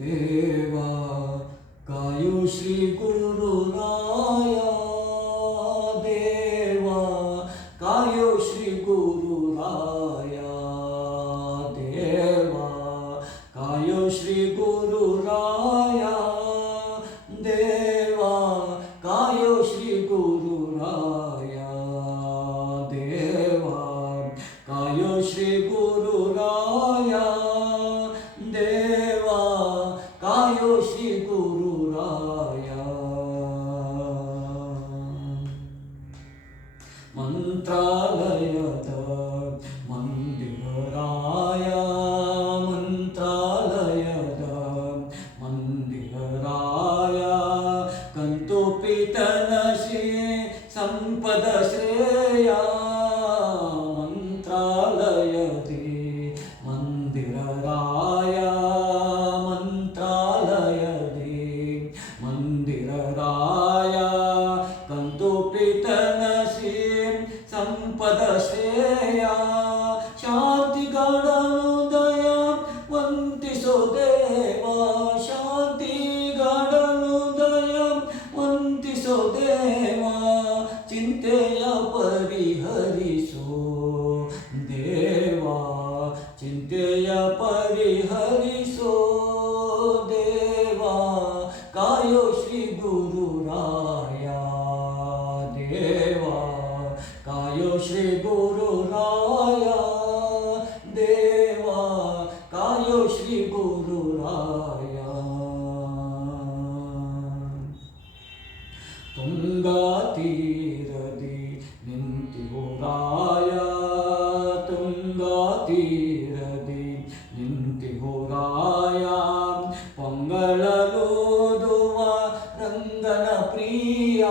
ದೇವಾ ಕಾಯೋ ಶ್ರೀ ಗುರುರಾಯ, ದೇವಾ ಕಾಯೋ ಶ್ರೀ ಗುರುರಾಯ, ದೇವಾ ಕಾಯೋ ಶ್ರೀ ಗುರುರಾಯ, ದೇವಾ ಕಾಯೋ ಶ್ರೀ ಗುರುರಾಯ, ದೇವಾ ಕಾಯೋ ಶ್ರೀ ಗುರುರಾಯ, ದೇವಾ ಕಾಯೋ ಶ್ರೀ ಗುರುರಾಯ. ಮಂತ್ರಾಲಯದ ಮಂದಿರಾಯ, ಮಂತ್ರಾಲಯದ ಮಂದಿರಾಯ, ಕಂತು ಪಿತನ ಶ್ರೀ ಸಂಪದ ಶ್ರೇಯ, ಮಂತ್ರಾಲಯದಿ ಮಂದಿರಾಯ, ಮಂತ್ರಾಲಯದಿ ಮಂದಿರಾಯ, ಕಂತು ಪಿತನ ಶ್ರೀ ಸಂಪದ ಶ್ರೇಯ, ಶಾಂತಿಗಡನುದಯ ವಂತಿಸೋ ದೇವ, ಶಾಂತಿಗಡನುದಯ ವಂತಿಸೋ ದೇವ, ಚಿಂತೆಯ ಪರಿಹರಿಸೋ ದೇವಾ, ಚಿಂತೆಯ ಪರಿಹರಿಸೋ ದೇವಾ, ಕಾಯೋ ಶ್ರೀ ಗುರುರಾಯ, ದೇವಾ ಕಾಯೋ ಶ್ರೀ ಗುರುರಾಯ, ದೇವಾ ಕಾಯೋ ಶ್ರೀ ಗುರುರಾಯ. ತುಂಗಾ ತೀರದಿ ನಿಂತಿಹೋ ರಾಯ, ತುಂಗಾ ತೀರದಿ ನಿಂತಿಹೋ ರಾಯ, ಪೊಂಗಳಲೋದುವ ರಂಗನ ಪ್ರಿಯ,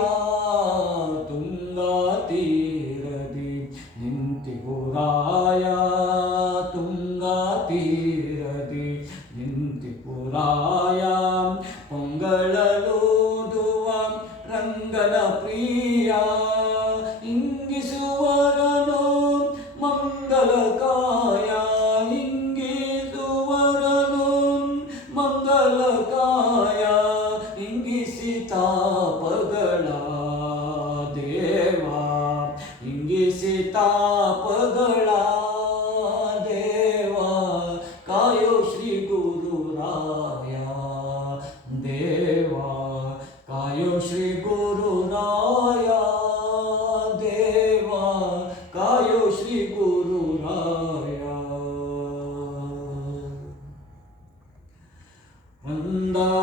ತುಂಗಾ ತೀರದಿ ನಿಂತಿಹೋ ರಾಯ, ತುಂಗಾ ತೀರದಿ ನಿಂತಿಹೋ ರಾಯ, ಪೊಂಗಳಲೋದುವ ರಂಗನ ಪ್ರಿಯ, ಇಂಗಿಸುವರನು ಮಂಗಲಕಾಯ, ಇಂಗಿಸುವರನು ಮಂಗಲಕಾಯ, ಇಂಗಿಸಿ ತಾಪಗಳ ದೇವಾ, ಇಂಗಿಸಿ ತಾಪಗಳ ದೇವಾ, ಕಾಯೋ ಶ್ರೀ ಗುರುರಾಯ, ದೇವಾ ಕಾಯೋ ಶ್ರೀ ಗುರುರಾಯ, ದೇವಾ ಕಾಯೋ ಶ್ರೀ ಗುರುರಾಯ.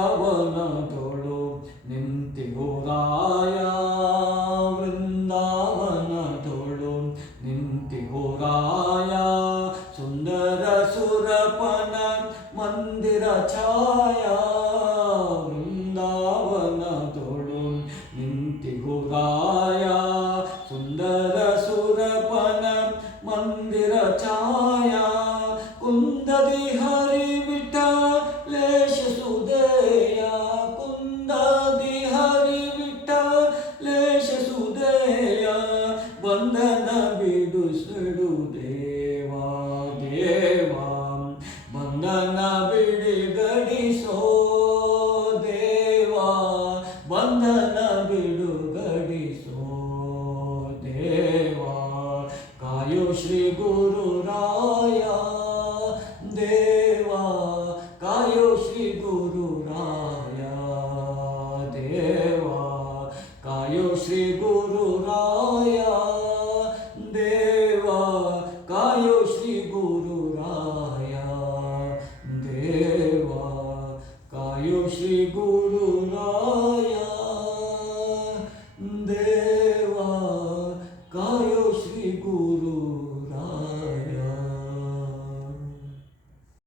ವೃಂದಾವನದೊಳು ನಿಂತಿಹೋ ರಾಯ, ವೃಂದಾವನದೊಳು ನಿಂತಿಹೋ ರಾಯ, ಸುಂದರ ಸುರಪನ ಮಂದಿರ ಛಾಯ,